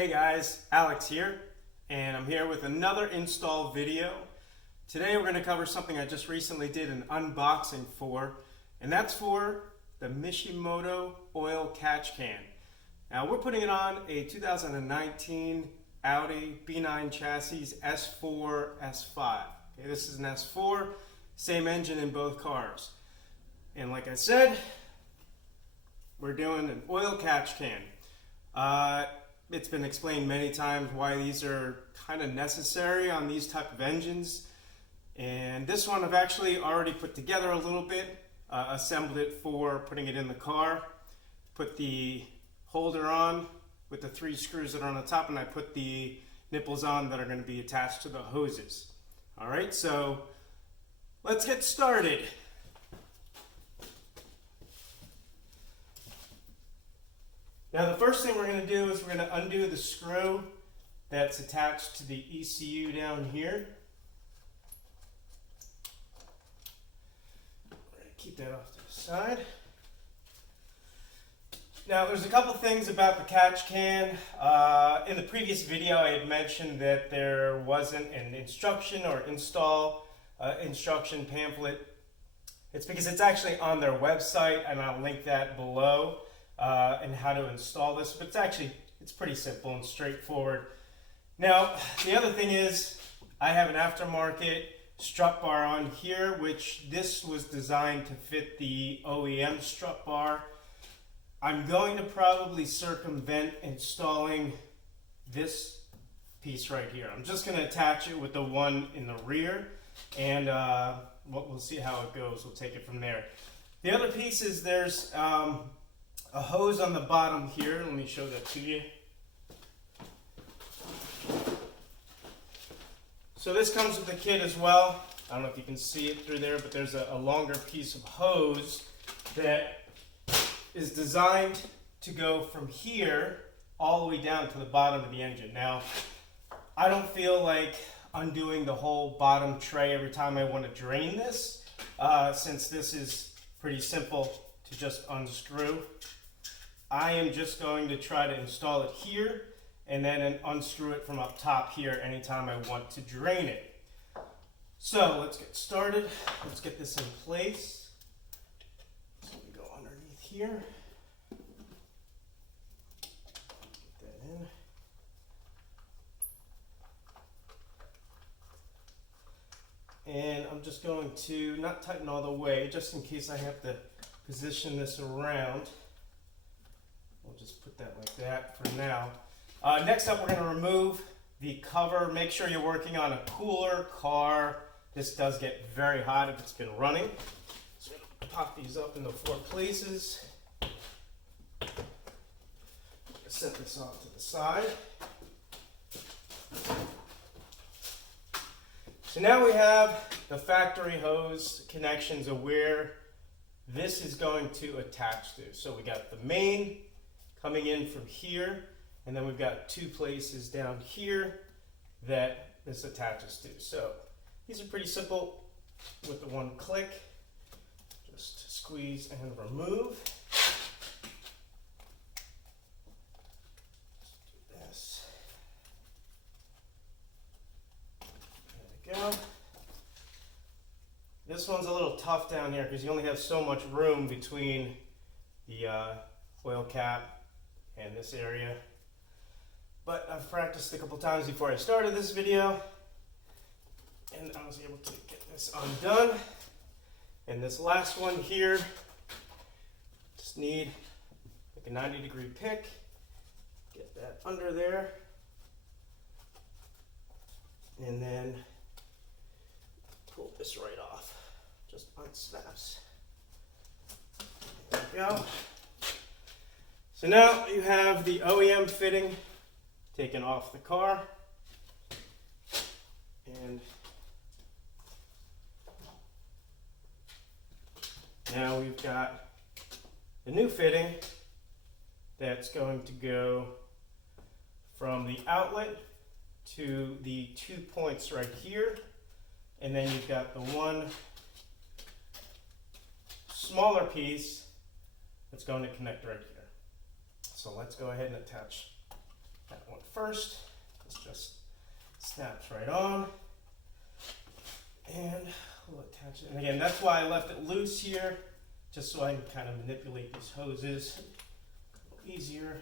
Hey guys, Alex here, and I'm here with another install video. Today we're going to cover something I just recently did an unboxing for, and that's for the Mishimoto oil catch can. Now we're putting it on a 2019 Audi B9 chassis S4, S5. Okay, this is an S4, same engine in both cars. And like I said, we're doing an oil catch can. It's been explained many times why these are kind of necessary on these type of engines. And this one I've actually already put together a little bit, assembled it for putting it in the car. Put the holder on with the 3 screws that are on the top, and I put the nipples on that are going to be attached to the hoses. Alright, so let's get started. Now the first thing we're going to do is we're going to undo the screw that's attached to the ECU down here. We're going to keep that off to the side. Now there's a couple things about the catch can. In the previous video I had mentioned that there wasn't an instruction or install instruction pamphlet. It's because it's actually on their website, and I'll link that below. And how to install this, but it's pretty simple and straightforward. Now the other thing is I have an aftermarket strut bar on here, which this was designed to fit the OEM strut bar. I'm going to probably circumvent installing this piece right here. I'm just going to attach it with the one in the rear, and we'll see how it goes. We'll take it from there. The other piece is there's a hose on the bottom here. Let me show that to you. So this comes with the kit as well. I don't know if you can see it through there, but there's a longer piece of hose that is designed to go from here all the way down to the bottom of the engine. Now, I don't feel like undoing the whole bottom tray every time I want to drain this, since this is pretty simple to just unscrew. I am just going to try to install it here and then unscrew it from up top here anytime I want to drain it. So let's get started. Let's get this in place. So we go underneath here. Get that in. And I'm just going to not tighten all the way, just in case I have to position this around. We'll just put that like that for now. Next up, we're going to remove the cover. Make sure you're working on a cooler car. This does get very hot if it's been running. So I'm going to pop these up into 4 places. Set this off to the side. So now we have the factory hose connections of where this is going to attach to. So we got the main coming in from here, and then we've got 2 places down here that this attaches to. So these are pretty simple with the one click. Just squeeze and remove. Let's do this. There we go. This one's a little tough down here because you only have so much room between the oil cap and this area, but I've practiced a couple times before I started this video, and I was able to get this undone. And this last one here, just need like a 90-degree pick, get that under there, and then pull this right off. Just unsnaps. There we go. So now you have the OEM fitting taken off the car, and now we've got the new fitting that's going to go from the outlet to the 2 points right here, and then you've got the one smaller piece that's going to connect right here. So let's go ahead and attach that one first. This just snaps right on. And we'll attach it. And again, that's why I left it loose here, just so I can kind of manipulate these hoses a little easier,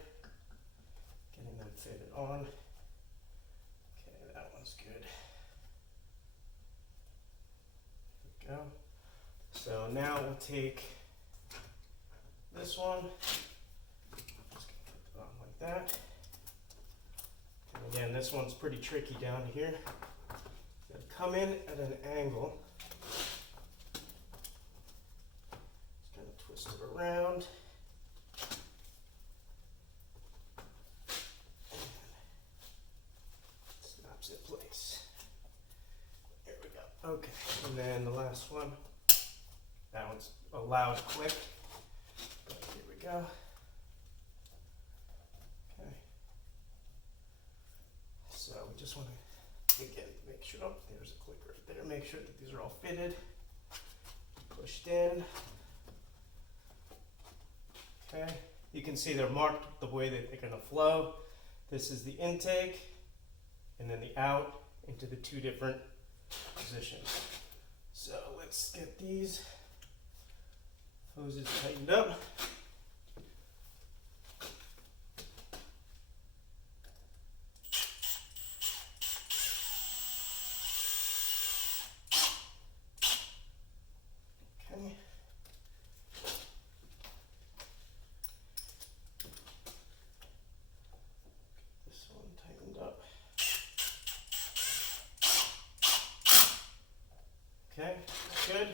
getting them fitted on. Okay, that one's good. There we go. So now we'll take this one, just gonna put it on like that. And again, this one's pretty tricky down here. You gotta come in at an angle. Just kind of twist it around. And snaps in place. There we go. Okay, and then the last one. That one's a loud click. But here we go. Okay. So we just want to, again, make sure, oh, there's a click right there. Make sure that these are all fitted, pushed in. Okay. You can see they're marked the way that they're going to flow. This is the intake, and then the out into the two different positions. So let's get these hoses tightened up. Okay. This one tightened up. Okay, good.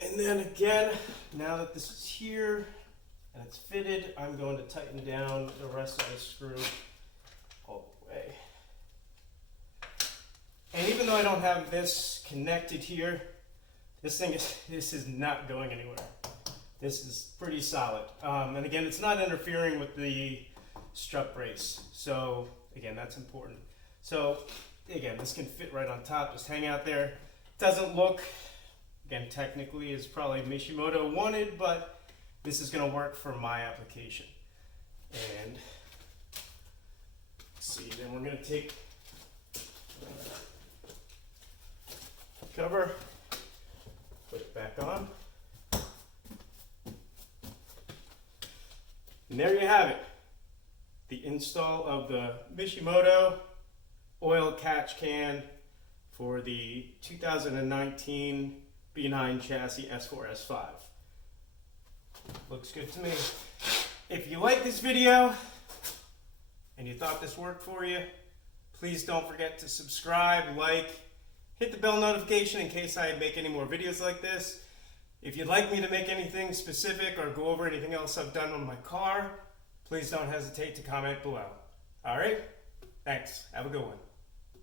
And then again, now that this is here and it's fitted, I'm going to tighten down the rest of the screw all the way. And even though I don't have this connected here, this is not going anywhere. This is pretty solid. And again, it's not interfering with the strut brace. So again, that's important. So again, this can fit right on top, just hang out there. Doesn't look, again, technically is probably Mishimoto wanted, but this is going to work for my application. And let's see, then we're going to take cover, put it back on. And there you have it. The install of the Mishimoto oil catch can for the 2019 B9 chassis S4 S5. Looks good to me. If you like this video and you thought this worked for you, please don't forget to subscribe, like, hit the bell notification in case I make any more videos like this. If you'd like me to make anything specific or go over anything else I've done on my car, please don't hesitate to comment below. All right? Thanks. Have a good one.